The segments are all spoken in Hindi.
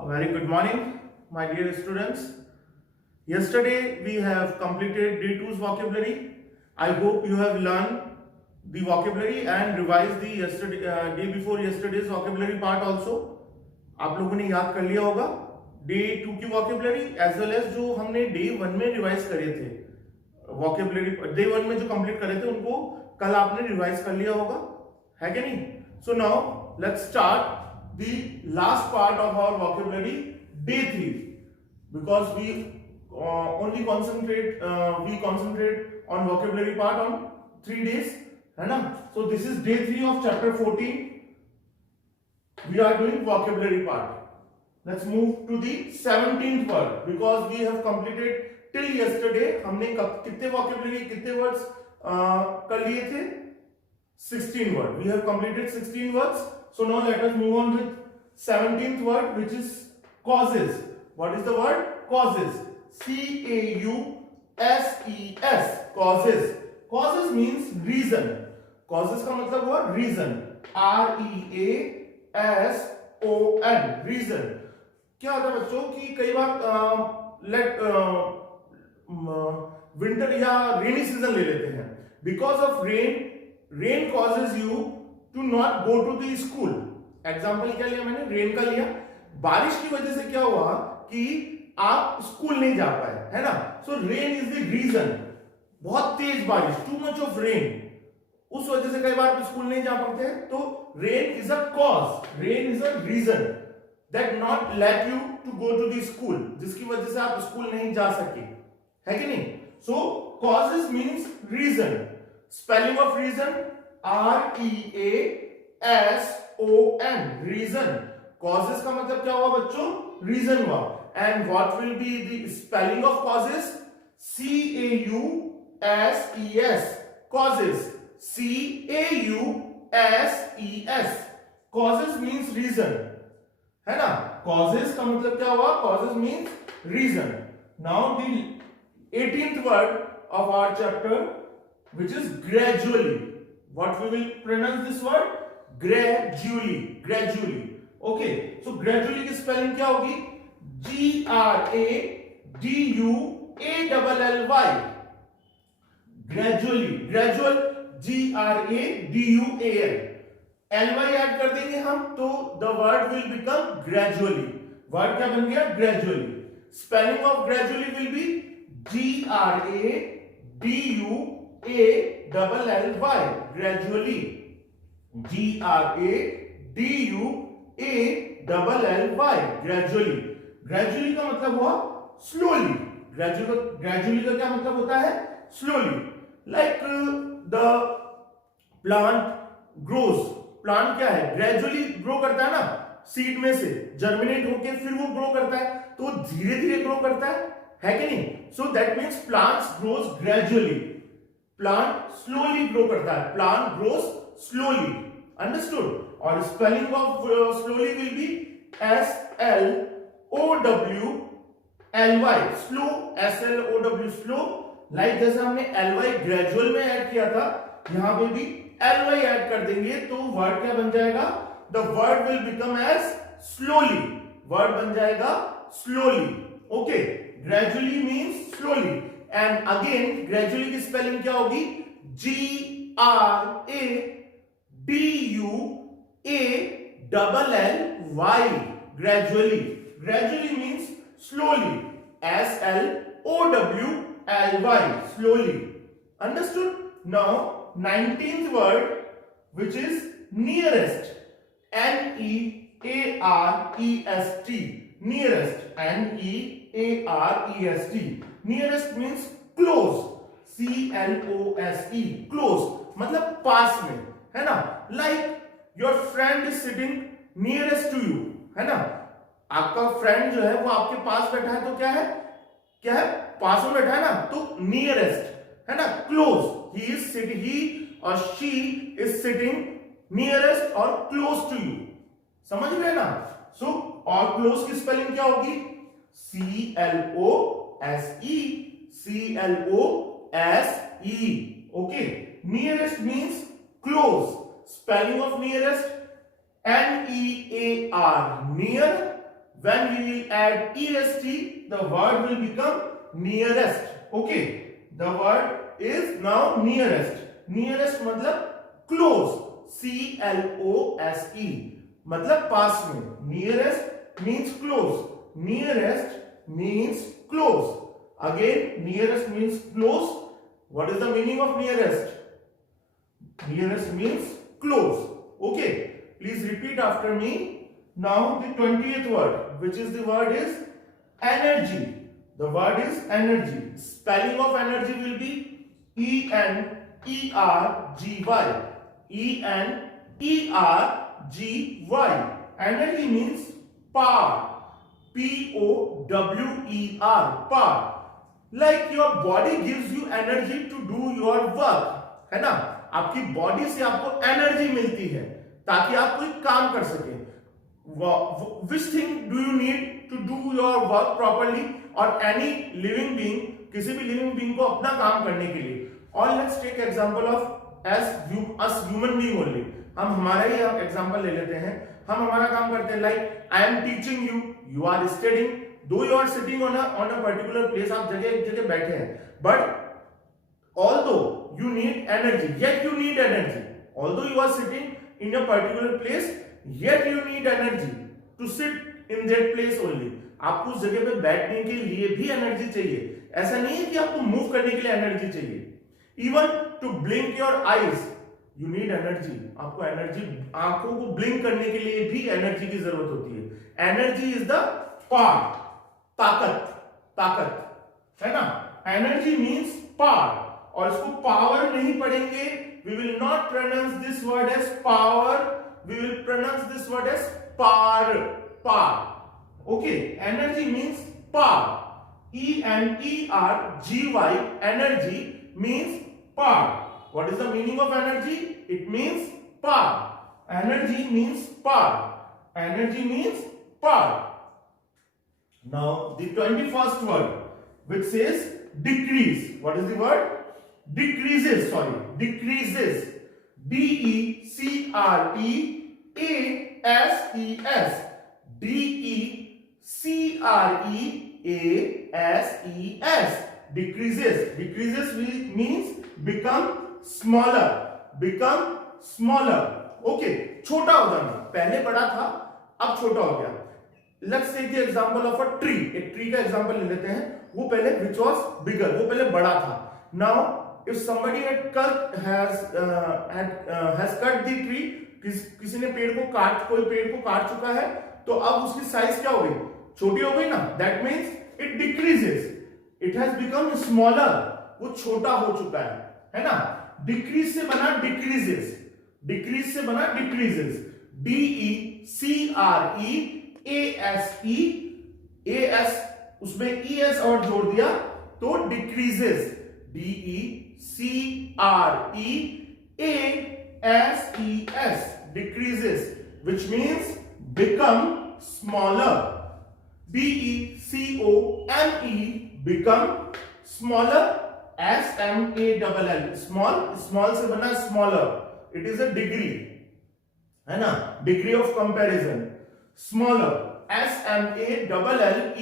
A very good morning, my dear students. Yesterday we have completed day 2's vocabulary. I hope you have learned the vocabulary and revised the day before yesterday's vocabulary part also. आप लोगों ने याद कर लिया होगा डे 2 की vocabulary as well as जो हमने डे 1 में रिवाइज करे थे vocabulary. डे 1 में जो कंप्लीट करे थे उनको कल आपने रिवाइज कर लिया होगा, है कि नहीं? So now let's start the last part of our vocabulary, day 3, because we only concentrate on vocabulary part on 3 days, है ना? So this is day 3 of chapter 14. We are doing vocabulary part. Let's move to the 17th word, because we have completed till yesterday. हमने कितने vocabulary, कितने words कर लिए थे? 16 word. We have completed 16 words. So now let us move on with 17th word, which is causes. What is the word? Causes. C-A-U-S-E-S. Causes. Causes means reason. Causes का मतलब हुआ reason. R-E-A-S-O-N. Reason. क्या होता है बच्चों कि कई बार विंटर या रेनी सीजन ले लेते हैं. Because of rain causes you to not go to the school. Example क्या लिया मैंने? रेन का लिया. बारिश की वजह से क्या हुआ कि आप स्कूल नहीं जा पाए, है ना? So rain is the reason. बहुत तेज बारिश, टू मच ऑफ रेन, उस वजह से कई बार आप स्कूल नहीं जा पाते हैं. तो rain is a cause, rain is a reason that not let you to go to the school, जिसकी वजह से आप स्कूल नहीं जा सके, है कि नहीं? So causes means reason. Spelling of reason R-E-A-S-O-N. Reason. Causes का मतलब क्या हुआ बच्चों? रीजन हुआ. And what will be the spelling of causes? C-A-U-S-E-S. Causes. C-A-U-S-E-S. Causes means reason, है ना? कॉजेस का मतलब क्या हुआ? Causes means reason. Now the 18th word of our chapter, which is gradually. What we will pronounce this word? Gradually. Gradually. Okay. So gradually की spelling क्या होगी? G-R-A-D-U-A-L-L-Y. Gradually. Gradual. G-R-A-D-U-A-L. L-Y add कर देंगे हम तो the word will become gradually. Word क्या बन गया? Gradually. Spelling of gradually will be G-R-A-D-U-A-L-L-Y. Gradually. G-R-A-D-U-A-L-L-Y. Gradually. Gradually का मतलब हुआ slowly. Gradually का क्या मतलब होता है? Slowly. Like the plant grows. Plant क्या है? Gradually grow करता है ना, सीड में से जर्मिनेट होके फिर वो ग्रो करता है, तो धीरे धीरे ग्रो करता है कि नहीं? So that means plants grows gradually. Plant slowly grow करता है. Plant grows slowly. अंडरस्टूड? और spelling of slowly will be S-L-O-W-L-Y. Slow. S-L-O-W. Slow. Like जैसे हमने L-Y ग्रेजुअल में ऐड किया था, यहां पे भी L-Y ऐड कर देंगे तो वर्ड क्या बन जाएगा? The word will become as slowly. Word बन जाएगा slowly. Okay. Gradually means slowly. And again gradually की spelling क्या होगी? G-R-A-D-U-A-L-L-Y. Gradually. Gradually means slowly. S-L-O-W-L-Y. Slowly. Understood? Now 19th word, which is nearest. N-E-A-R-E-S-T. Nearest. N-E-A-R-E-S-T. Nearest means close. C-L-O-S-E. Close. मतलब पास में, है ना? Like your friend is sitting nearest to you, है ना? आपका फ्रेंड जो है वो आपके पास बैठा है तो क्या है? क्या है? पास में बैठा है ना, तो nearest, है ना? Close. He or she is sitting nearest or close to you. समझ गए ना? So और close की spelling क्या होगी? C-L-O-S-E. C-L-O-S-E. Okay. Nearest means close. Spelling of nearest N-E-A-R. Near. when we will add est, the word will become nearest. Okay, the word is now nearest. Nearest मतलब close, CLOSE मतलब पास में. Nearest means close. Nearest means close. Again, nearest means close. What is the meaning of nearest? Nearest means close. Okay, please repeat after me. Now the 20th word, which is the word is energy. The word is energy. Spelling of energy will be ENERGY. ENERGY. Energy means power. POWER. Power. Like your body gives you energy to do your work. है ना? आपकी बॉडी से आपको एनर्जी मिलती है ताकि आप कोई काम कर सके. Which thing do you need to do your work properly? Or any living being, किसी भी living being को अपना काम करने के लिए. Or let's take example of us human being only. हम हमारा ही एग्जांपल ले लेते हैं. हम हमारा काम करते हैं. Like I am teaching you, you are studying. Though you are sitting on a particular place, आप एक जगह बैठे हैं. But although you need energy, yet you need energy. Although you are sitting in a particular place, yet you need energy to sit in that place only. आपको उस जगह पे बैठने के लिए भी एनर्जी चाहिए. ऐसा नहीं है कि आपको मूव करने के लिए एनर्जी चाहिए. Even to blink your eyes, you need energy. आपको एनर्जी, आंखों को ब्लिंक करने के लिए भी एनर्जी की जरूरत होती है. एनर्जी इज द पावर, ताकत है ना. Energy means power. और इसको पावर नहीं पढ़ेंगे. We will not pronounce this word as power. We will pronounce this word as power. Okay, energy means power. ENERGY. Energy means power. What is the meaning of energy? It means power. Energy means power. Energy means power. Now the 21st word, which says decrease. What is the word? Decreases. Decreases. DECREASES. DECREASES. Decreases. Decreases means become smaller. Okay, छोटा हो जाना. पहले बड़ा था, अब छोटा हो गया. Let's take the example of a tree. एक ट्री का एग्जांपल ले लेते हैं. वो पहले which was bigger, वो पहले बड़ा था. Now if somebody has cut the tree, किसी ने कोई पेड़ को काट चुका है, तो अब उसकी साइज क्या हो गई? छोटी हो गई ना. That means it decreases. It has become smaller. वो छोटा हो चुका है ना. Decrease से बना decreases. Decrease से बना decreases. DECREASE. उसमें ES और जोड़ दिया तो decreases. DECREASES. Decreases, which means become smaller. BECOME. Become smaller. SMALL. Small से बना smaller. It is a degree, है ना. Degree of comparison. Smaller. SMALLER.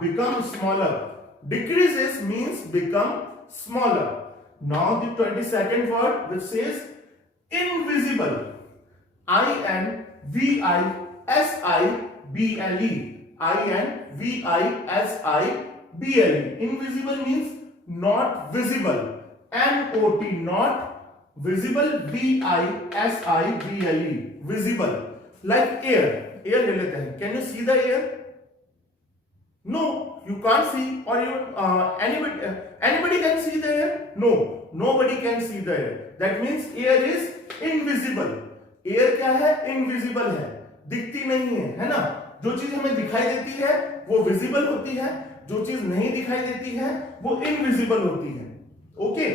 Become smaller. Decreases means become smaller. Now the 22nd word, which says invisible. INVISIBLE. INVISIBLE. Invisible means not visible. NOT, not visible. VISIBLE. Visible. Like air. Air ले लेते हैं. Can you see the air? No, you can't see. Or you anybody can see the air? No, nobody can see the air. That means air is invisible. Air क्या है? Invisible है, दिखती नहीं है ना. जो चीज हमें दिखाई देती है वो विजिबल होती है, जो चीज नहीं दिखाई देती है वो इनविजिबल होती है. ओके,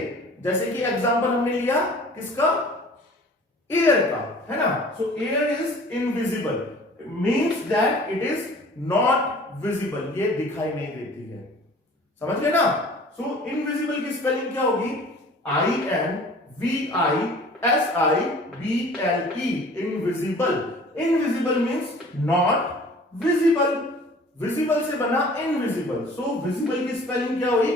जैसे कि एग्जांपल हमने लिया किसका? एयर का, है ना. सो air is invisible, means that it is not visible. ये दिखाई नहीं देती है. समझ गए ना. सो इनविजिबल की स्पेलिंग क्या होगी? INVISIBLE. S-I-B-L-E, invisible. Invisible means not visible. Visible से बना invisible. So visible की स्पेलिंग क्या हुई?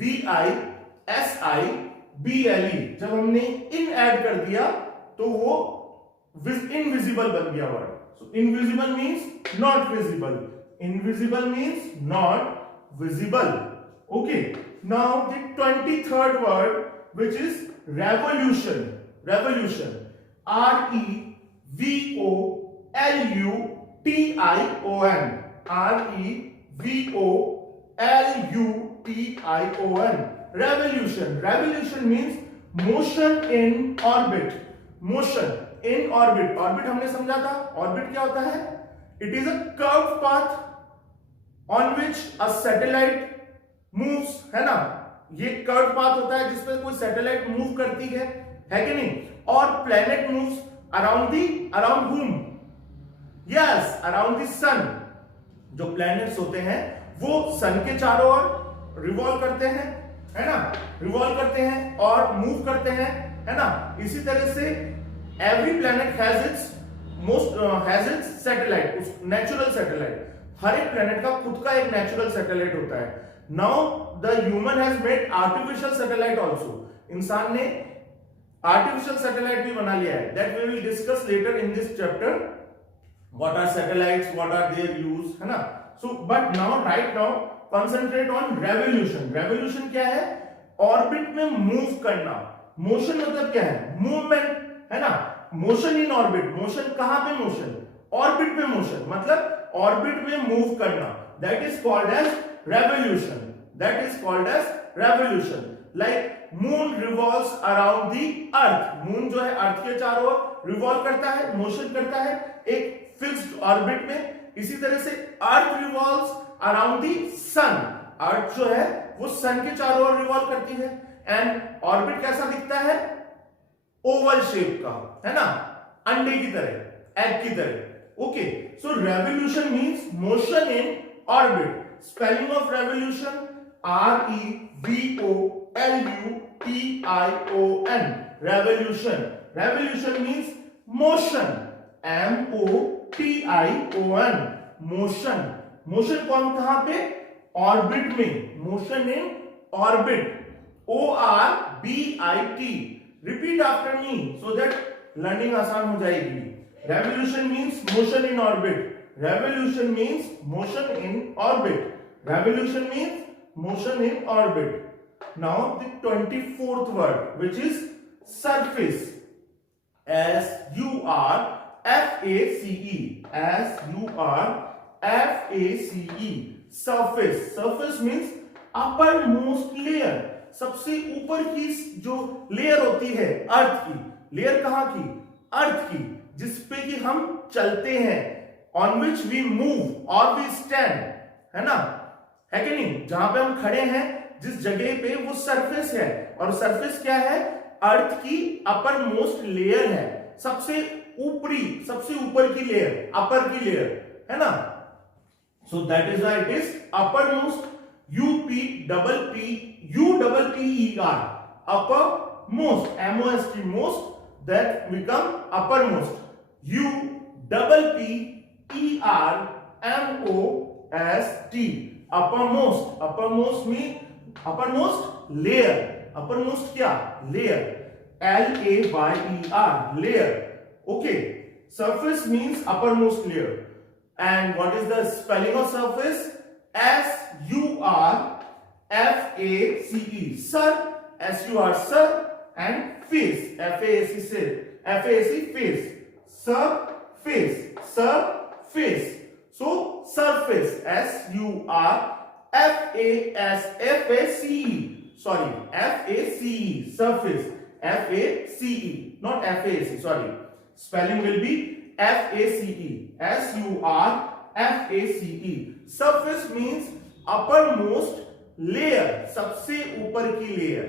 V-I-S-I-B-L-E. जब हमने in ऐड कर दिया तो वो invisible बन गया word. So invisible means not visible. Invisible means not visible. Okay. Now the 23rd word, which is revolution. Revolution. R-E-V-O-L-U-T-I-O-N. R-E-V-O-L-U-T-I-O-N. Revolution. Revolution means motion in orbit. Motion in orbit. Orbit हमने समझा था. Orbit क्या होता है? It is a curved path on which a satellite moves, है ना? ये कर्व पाथ होता है जिसपे कोई सैटेलाइट मूव करती है कि नहीं? और planet moves around whom? Yes, around the sun. जो प्लैनेट्स होते हैं वो सन के चारों ओर रिवॉल्व करते हैं, है ना? रिवॉल्व करते हैं और मूव करते हैं, है ना? इसी तरह से every planet has its satellite, natural satellite. हर एक प्लैनेट का खुद का एक नेचुरल सैटेलाइट होता है. Now the human has made artificial satellite also. इंसान ने आर्टिफिशियल सैटेलाइट भी बना लिया है. That we will discuss later in this chapter. What are satellites, what are their use, है ना? So but now right now concentrate on revolution. Revolution क्या है? ऑर्बिट में मूव करना. मोशन मतलब क्या है? मूवमेंट, है ना? Motion in orbit. मोशन कहां पे? मोशन ऑर्बिट में. मोशन मतलब ऑर्बिट में मूव करना. That is called as revolution. That is called as revolution. Like moon revolves around the earth. moon जो है अर्थ के चारों ओर रिवॉल्व करता है, मोशन करता है एक फिक्स्ड ऑर्बिट में. इसी तरह से अर्थ रिवॉल्व्स अराउंड द सन. अर्थ जो है वो सन के चारों ओर रिवॉल्व करती है. एंड ऑर्बिट कैसा दिखता है? ओवल शेप का, है ना? अंडे की तरह, एग की तरह. Okay, so revolution means motion in orbit. Spelling of revolution: R-E-V-O-L-U-T-I-O-N. Revolution. Revolution means motion. M-O-T-I-O-N. Motion. Motion कौन कहां पे? Orbit में. Motion in orbit. O-R-B-I-T. Repeat after me so that learning आसान हो जाएगी. Revolution means motion in orbit. Revolution means motion in orbit. Revolution means motion in orbit. Now the 24th word, which is surface. S-U-R-F-A-C-E. S-U-R-F-A-C-E. Surface. Surface means uppermost layer. सबसे ऊपर की जो लेयर होती है अर्थ की. लेयर कहां की? अर्थ की, जिसपे कि हम चलते हैं. On which we move or we stand, है ना? है कि नहीं? जहां पे हम खड़े हैं, जिस जगह पे, वो सरफेस है. और सरफेस क्या है? अर्थ की अपर मोस्ट लेयर है. सबसे ऊपर की लेयर, अपर की लेयर, है ना? So that is why it is upper most. U-P-P-E-R. Upper most. M-O-S-T, most, that become upper most. U-P-P-E-R-M-O-S-T. uppermost. Uppermost mean uppermost layer. uppermost क्या? layer. L-A-Y-E-R, layer. Okay, surface means uppermost layer. And what is the spelling of surface? S-U-R-F-A-C-E. Sir. S-U-R, sir. And face. F-A-C, F-A-C, face. Surface. Surface. So surface. S-U-R-F-A-S-F-A-C-E. Sorry, F-A-C-E. Surface. F-A-C-E. Not F-A-C. Sorry. Spelling will be F-A-C-E. S-U-R-F-A-C-E. Surface means uppermost layer. सबसे ऊपर की layer.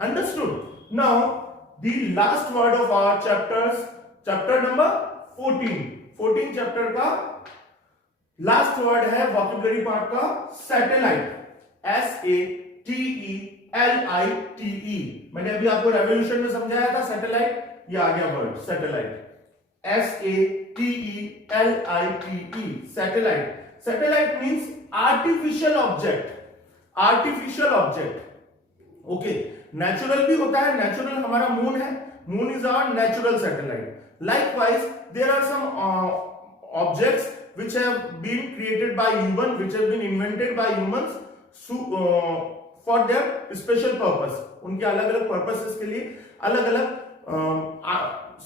Understood? Now the last word of our chapters, chapter number 14. 14 chapter का लास्ट वर्ड है वोकैबुलरी पार्ट का सैटेलाइट. S-A-T-E-L-I-T-E. मैंने अभी आपको रेवोल्यूशन में समझाया था सैटेलाइट. ये आ गया word satellite, SATELITE, satellite. Satellite means artificial object, artificial object. Okay, natural भी होता है, नेचुरल हमारा मून है, moon is our natural satellite. Likewise there are some objects which have been created by human, which have been invented by humans for their special purpose, उनके अलग अलग पर्पसेस के लिए अलग अलग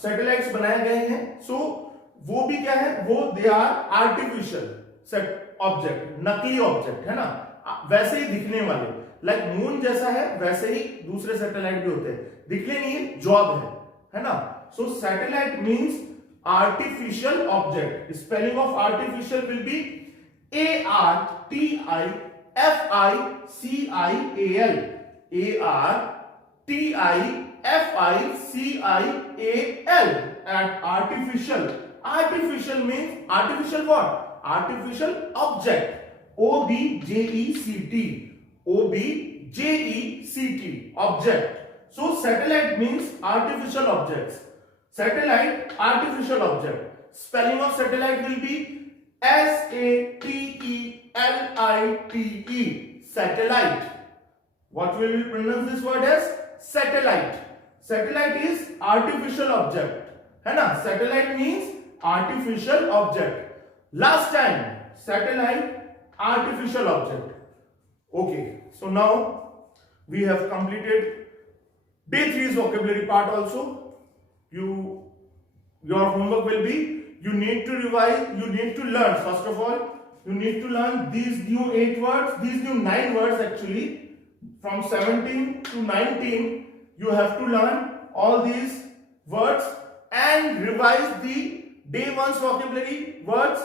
सैटेलाइट्स बनाए गए हैं। सो वो भी क्या है, वो दे आर आर्टिफिशियल ऑब्जेक्ट, नकली ऑब्जेक्ट है ना, वैसे ही दिखने वाले, लाइक मून जैसा है वैसे ही दूसरे सैटेलाइट भी होते हैं, दिखने नहीं है, जॉब है ना। So satellite means artificial object. Spelling of artificial will be ARTIFICIAL, ARTIFICIAL, artificial. Artificial means artificial what? Artificial object. OBJECT, OBJECT, object. So satellite means artificial objects. Satellite, artificial object. Spelling of satellite will be SATELITE, satellite. What will we pronounce this word as? Satellite. Satellite is artificial object, है ना? Satellite means artificial object. Last time, satellite, artificial object. Okay, so now we have completed day 3's vocabulary part also. Your homework will be, you need to revise, you need to learn, first of all you need to learn these new 8 words, these new 9 words actually. From 17 to 19 you have to learn all these words and revise the day 1's vocabulary words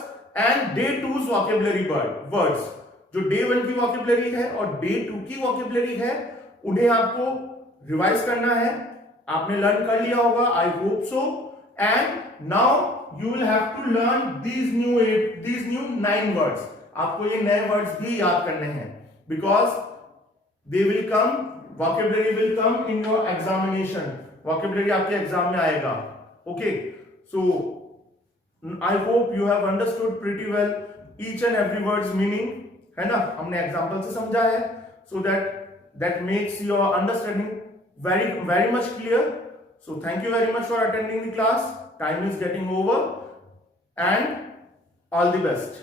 and day 2's vocabulary words. जो day 1 की vocabulary है और day 2 की vocabulary है, उन्हें आपको रिवाइज करना है। आपने लर्न कर लिया होगा, I hope so. And now you will have to learn these new 9 words. आपको ये नए वर्ड्स भी याद करने हैं, because they will come, vocabulary will come in your examination. vocabulary आपके एग्जाम में आएगा। Okay, so I hope you have understood pretty well each and every words meaning, है ना? हमने एग्जाम्पल से समझा है, so that makes your understanding very much clear. So thank you very much for attending the class. Time is getting over and all the best.